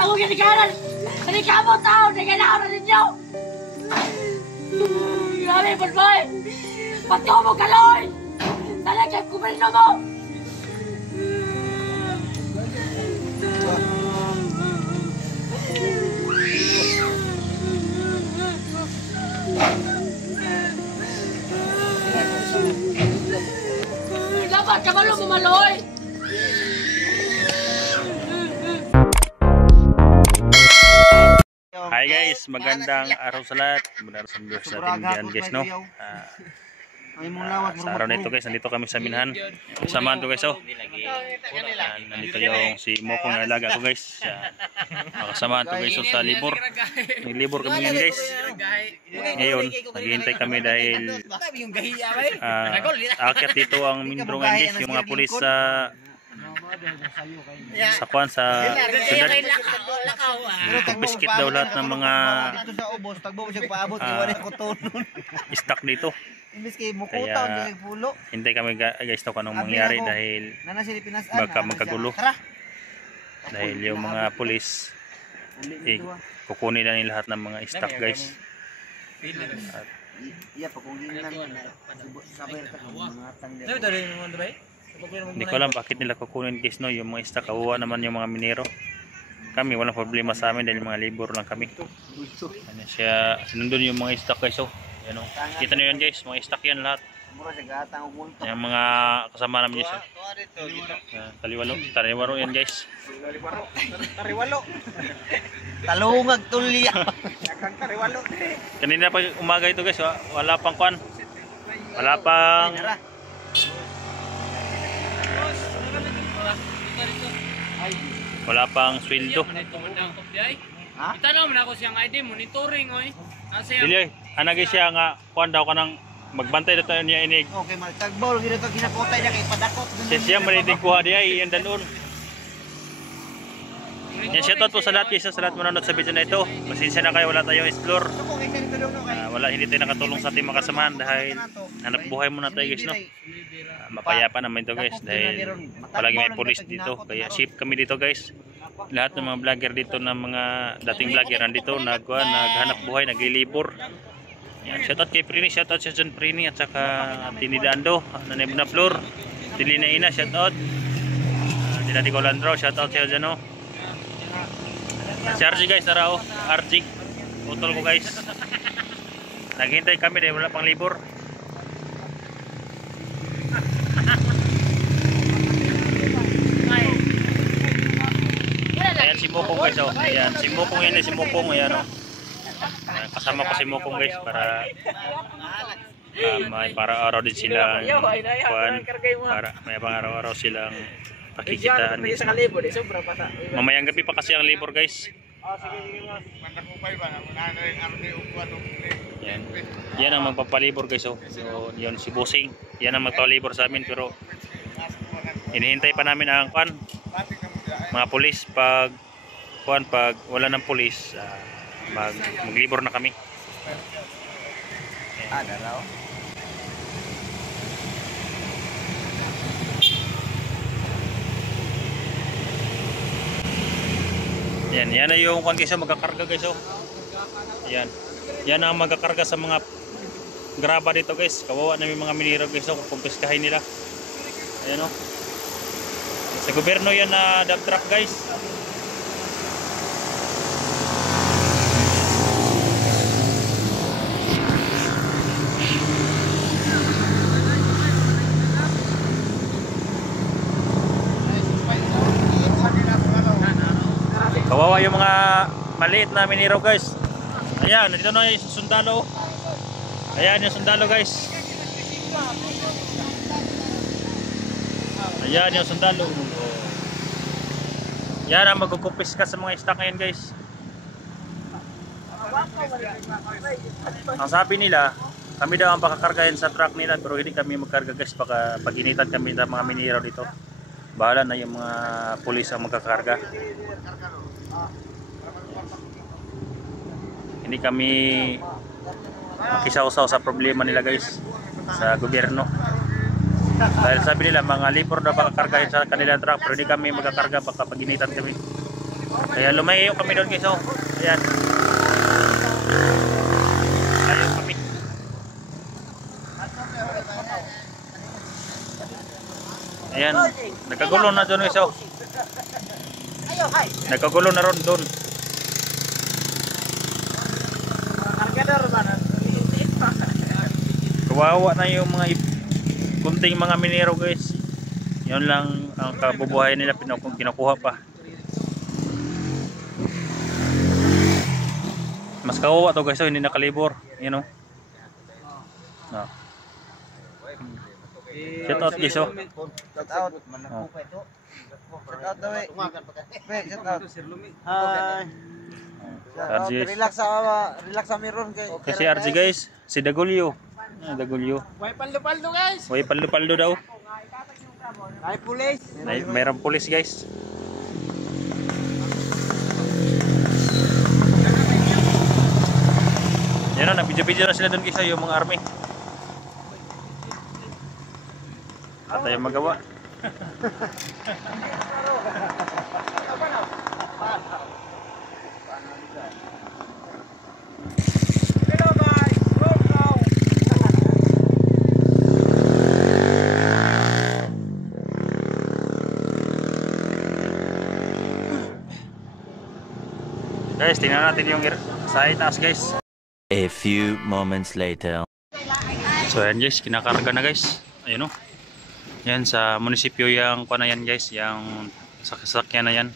Ako ginikanan! Nanikabot tao! Naganaw na ninyo! Grabe, Bonboy! Pati mo kaloy! Talagang kumirno mo! Dapat ka malo mumaloy! Hi guys, magandang araw sa lahat. Magandang araw sa viewers natin diyan guys, no? Sa araw na ito guys, nandito kami sa Minhan. Samahan ko guys, oh. Nandito yung si Mokong na alaga ko guys. Makasamahan to guys, oh, sa libor. May libor kami ngayon guys. Ngayon, naghihintay kami dahil aakyat dito ang Mindro ngayon guys. Yung mga pulis sa kwan sa syudad. Kumpiskit daw lahat ng mga stock dito. Kaya hintay kami guys to kanong mangyari dahil baka magkagulo. Dahil yung mga pulis kukunin na nila lahat ng mga stock guys. Hindi ko alam bakit nila kukunin guys, no, yung mga stock. Kawawa naman yung mga minero. Kami walang problema sa amin dahil mga labor lang kami. Ano siya, nandun yung mga stock guys, oh. Yan, oh. Kita nyo yan guys, mga stock yan lahat. Yung mga kasama namin siya. Taliwaro yan guys. Tariwalo. Talungag tulya. Kanina pa umaga ito guys, wala pang kwan. Wala pang sweldo. Itanong na ako siyang ID, monitoring oy. Dili, anagay siya nga kuan daw kanang magbantay dito niya inig. Okay, magtagbol gid to ginapotay na kay padakot. Siya manidig kuha diya iyan dalon. Yan, shoutout po sa lahat guys, sa lahat manonood sa video na ito. Pasensya na kayo, wala tayong explore. Hindi tayo nakatulong sa ating makasamahan dahil hanap buhay muna tayo guys, no? Mapayapa naman ito guys dahil palagi may police dito, kaya safe kami dito guys. Lahat ng mga vlogger dito, ng mga dating vlogger nandito naghanap buhay, naglilibor. Yan, shoutout kay Prini, shoutout sa John Prini at saka Tinidando, Nanay na Flor, Tilina Ina, shoutout. Tinati Colandro, shoutout sa dyan, no? Si RG guys, tara, oh, RG utol ko guys. Naghintay kami dahil wala pang libor. Ayan si Mokong guys, oh. Ayan si Mokong, yan si Mokong, ayan, oh. Kasama ko si Mokong guys para araw din silang may pang araw-araw silang pakikitaan. Mamayang gabi pa kasi ang libor guys. Yan ang magpapalibor guys, oh. So yun si Bossing, yan ang magpapalibor sa amin, pero hinihintay pa namin ang mga pulis. Pag wala ng pulis, maglibor na kami. Yan na yung kwan guys, magkakarga guys, oh. Yan ang magkakarga sa mga graba dito guys. Kawawa na yung mga minero guys, oh, kumpiskahin nila. Ayan, oh. Sa gobyerno yan na dump truck guys. Kawawa yung mga maliit na minero guys. Ayan, nandito na yung sundalo. Ayan yung sundalo guys. Ayan yung sundalo. Yan ang magkukumpis ka sa mga stock ngayon guys. Ang sabi nila, kami daw ang pakakargahin sa truck nila, pero hindi kami magkarga guys. Baka paginitan kami ng mga minero dito. Bahala na yung mga pulis ang magkakarga. Hindi kami makisaw-saw sa problema nila guys, sa gobyerno. Dahil sabi nila mga libor na bakakargahin sa kanilang truck, pero hindi kami magkakarga, baka paginitan kami. Kaya lumayo kami doon guys. Oh. Ayan. Layo kami. Ayan. Nagkagulo na doon guys. Oh. Nagkagulo na ron doon. Kawawa na yung mga kunting mga minero guys. Yun lang ang kabubuhay nila, kinukuha pa. Mas kawawa to guys, so hindi nakalibor, you know. No. Shout out guys. Oh. Shout out. Shout out daw eh. Shout out. Hi. Relax sa meron kay. Kasi RG guys, si Dagulyo. Dagulyo. Way paldo guys. Way paldo daw. Ay pulis. Mayroong pulis guys. Yan na, nag-video na sila doon guys, yung mga army. At tayong magawa. Guys, tingnan natin yung sa itaas guys. A few moments later. So ayan guys, kinakarga na guys. Ayun o. Yan sa munisipyo yung kuha na yan guys. Yung sasakyan na yan.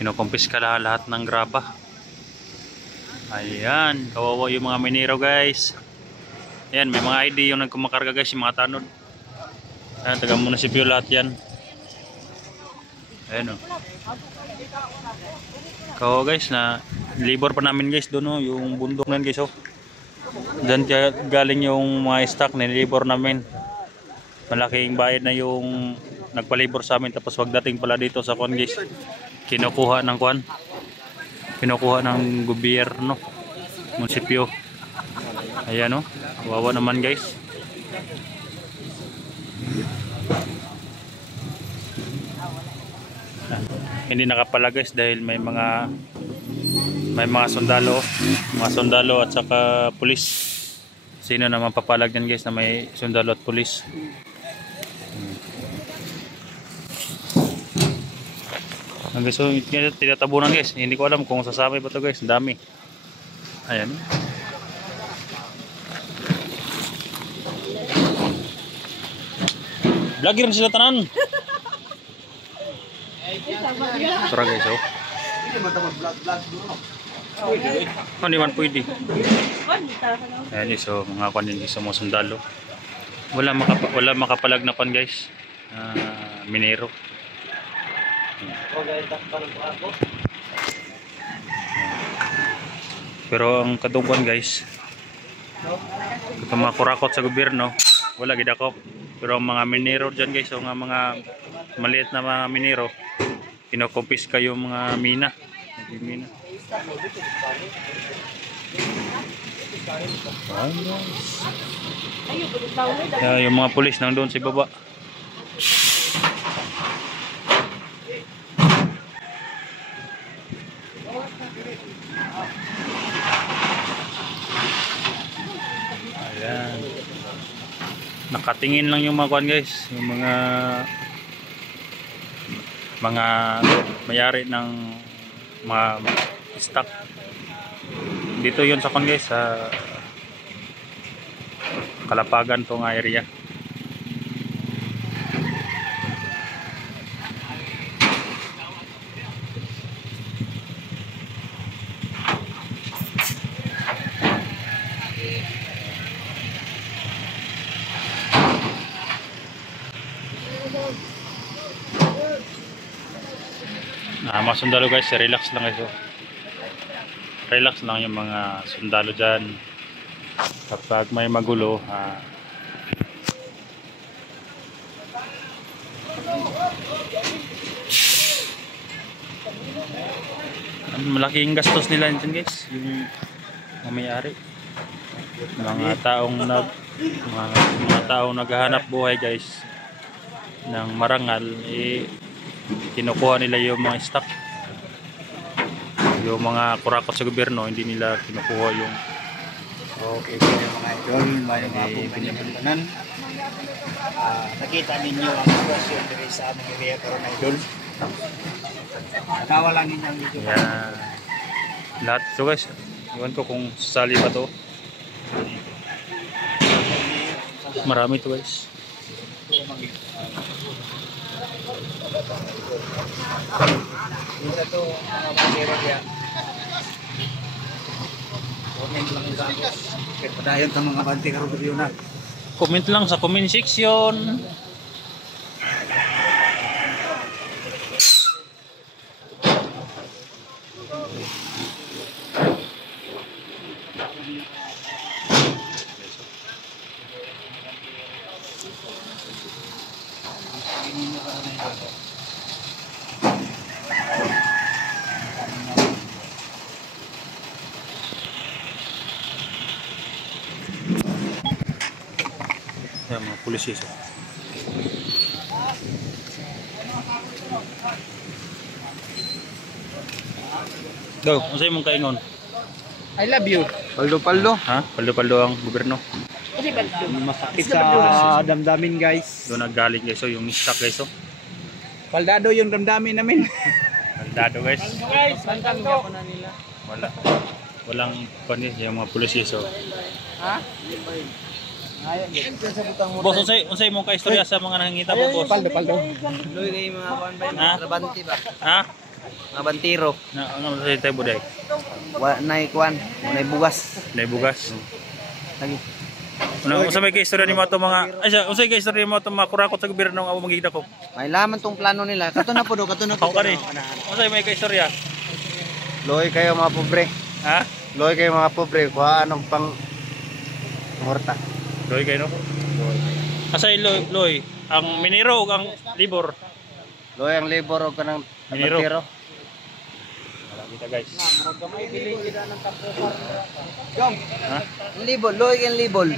Kinukumpiska lahat ng graba. Ayan, kawawa yung mga minero guys. Ayan, may mga ID yung nagkumakarga guys, yung mga tanod. Ayan, taga munisipyo lahat yan. Ayan o. Kawawa guys, na labor pa namin guys doon o, yung bundok na guys o. Diyan galing yung mga stock na labor namin. Malaking bayad na yung nagpa-labor sa amin, tapos wag dating pala dito sa kuan guys. Kinukuha ng kuan. Kinukuha ng gobyerno, munisipyo. Ayan o, kawawa naman guys. Hindi nakapala guys dahil may mga sundalo at saka pulis. Sino naman papalag yan guys na may sundalo at pulis? Guys, so tinatabunan guys. Hindi ko alam kung sasabay ba to guys. Ang dami. Ayan. Vlogger sila tanan. Tara guys, oh. Hindi man pwede. Ayan, so mga kwan din sa mga sundalo. Wala makapalagnapan guys. Minero. Pero ang katungkuan guys, itong mga kurakot sa gobyerno, wala gidakop. Pero ang mga minero dyan guys, o mga maliit na mga minero, kinukumpiska yung mga mina. Yung mga pulis nang doon sa baba. Ayan. Nakatingin lang yung mga kuan guys, yung mga mayari ng mga stock. Dito yun sa kuan guys, sa Kalapagan tong area. Mga sundalo guys, relax lang guys. Relax lang yung mga sundalo dyan. Kapag may magulo, malaking gastos nila dyan guys, yung may-ari. Mga taong naghahanap buhay guys ng marangal, kinukuha nila yung mga stock. yung mga kurakot sa gobyerno, hindi nila kinukuha yung Okay po mga idol, may mga pong pinagpuntanan. Nakita ninyo ang sitwasyon dito sa aming area karon idol. Natawa lang ninyo ang video. yan. Lahat. So guys, iwan ko kung sasali pa to. Marami to guys. Dito to mga masira kaya. Comment lang sa ako. Kaya padayon sa mga bante karon video na. Comment lang sa comment section. Yan mga pulis iso. Go, unsay mong kaingon? I love you. Paldo. Ha? Paldo-paldo ang gobyerno. Masakit sa damdamin guys. Doon naggaling guys, so yung stock guys, so. Paldado yung damdamin namin. Paldado guys. Guys, paldado. Wala. Walang panis yung mga pulis so. Ha? Boss, unsay mong kaistorya sa mga nangingita mo, boss? Paldo. Loy kay mga kuan ba Ha? mga trabante ba? Ha? Mga bantiro. Na ano sa tayo buday? Wa nay kuan, nay bugas. Naibugas. Lagi. Unsa may kaistorya nimo ato mga unsay kaistorya nimo ato mga kurakot sa gobyerno nga amo magigda ko? May laman tong plano nila. Kato na po do, kato na Ako po. kani. Unsay may kaistorya? Loy kayo mga pobre. Ha? Loy kayo mga pobre. Kuha anong pang morta. Loy kay no? Asay loy, ang minero ug ang libor. Loy ang labor o kanang Minero. bantero. Wala kita guys. Ha? Libol, loy kay libol.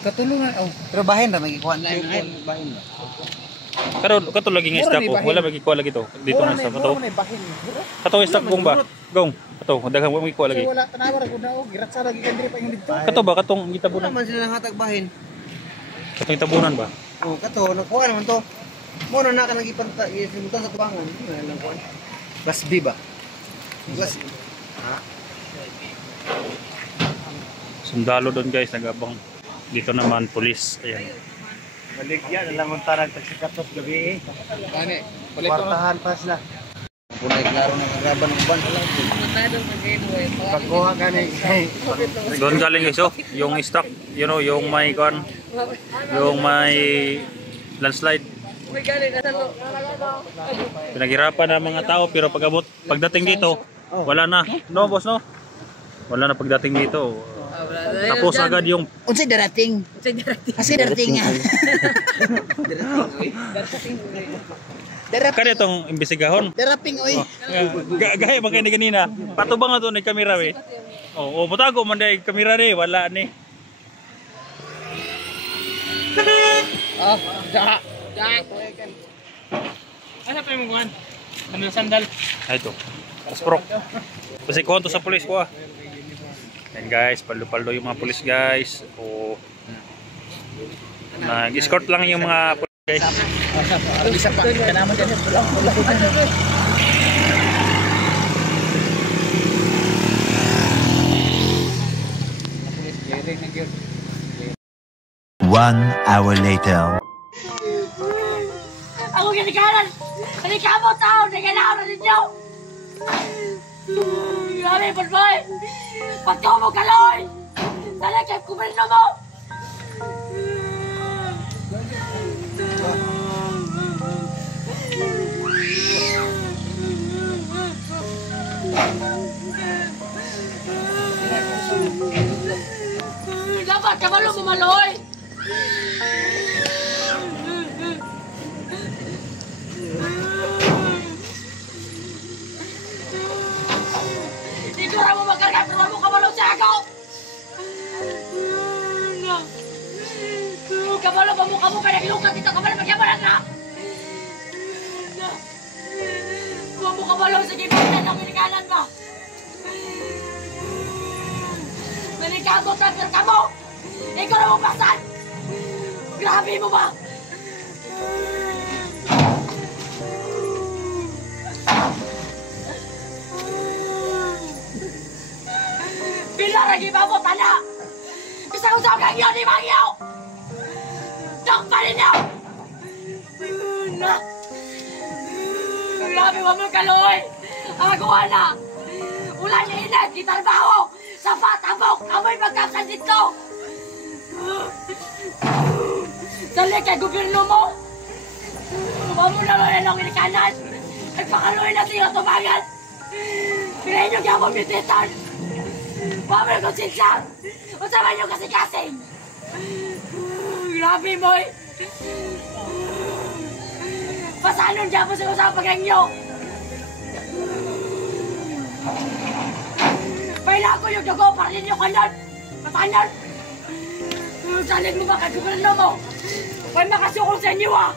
Ikatulungan oh. Pero bahin ra magikuha na yung bahin. Kato lagi nga stock ko. Wala magikuha lagi to. Dito na sa kato. Kato yung stock gong ba? Gong. Kato, daghang magikuha lagi. Wala tanawar ko na o. Giratsa lagi kan diri pa yung dito. Kato ba katong gitabunan? Naman sila nang hatag bahin. Katong gitabunan ba? Oh, kato nakuha naman to. Mo na ka nagipanta isimutan sa tubangan. Ano lang kuan. Gas B ba? Gas. Sundalo doon guys, nagabang. Dito naman pulis. Ayan. Baligya na lang unta nagtagsikatos gabi. Gani. Kwartahan pa sila. Punay klaro na kagaban ng ban lang. Pagkuha gani. Doon galing guys, oh. Yung stock, you know, yung may kon, yung may landslide. Pinaghirapan ng mga tao pero pagdating dito, wala na. No, boss, no? Wala na pagdating dito. Tapos agad yung Unsay darating? Kasi darating nga. kaya itong imbestigahon. Daraping oy. Gaya ba kayo ni ganina? Patubang na to ni kamera we. Oh, mutago man day kamera ni, wala ni. Oh, da. Ano pa yung kuhan? Ano sandal? Ay ito. Asprok. Kasi kuhan to sa pulis ko ah. Yan guys, paldo-paldo yung mga pulis guys. O nag-escort lang yung mga pulis guys. Isa pa kanaman din pulang. 1 hour later. Ako ginikanan! Nalikabot tao! Naganaw na ninyo! Grabe, Balboy! Pagko mo kaloy! Talagang kumirno mo! Dapat kabalo mo maloy! Hindi ko na mo magkarga pero mo kabalo sa ako! kabalo sa gibutan ng pinikanan ba? Manikagot na ka mo! Ikaw na mong pasan! Grabe mo ba? Bila lagi mabot na! Isang usap kang yun ni Mangyaw! Dok pa rin niyo! Na! Grabe mo mo kaloy! Ako na! Wala niya inat! Gitarbaho! Sapat! Abok! Amoy magkapsan dito! Dali kay gobyerno mo! Mamunalo na ng ilikanan! Nagpakaloy na siya tumagan! Pinayin niyo kaya pamititan! Pamil ko siya! Usama niyo kasi-kasing! Grabe mo eh! Pasanon dyan po sa usapang ninyo! Paila ko yung dugo para ninyo kanon! Pasanon! Salig mo ba kay gobyerno mo? May makasukol sa inyo ah!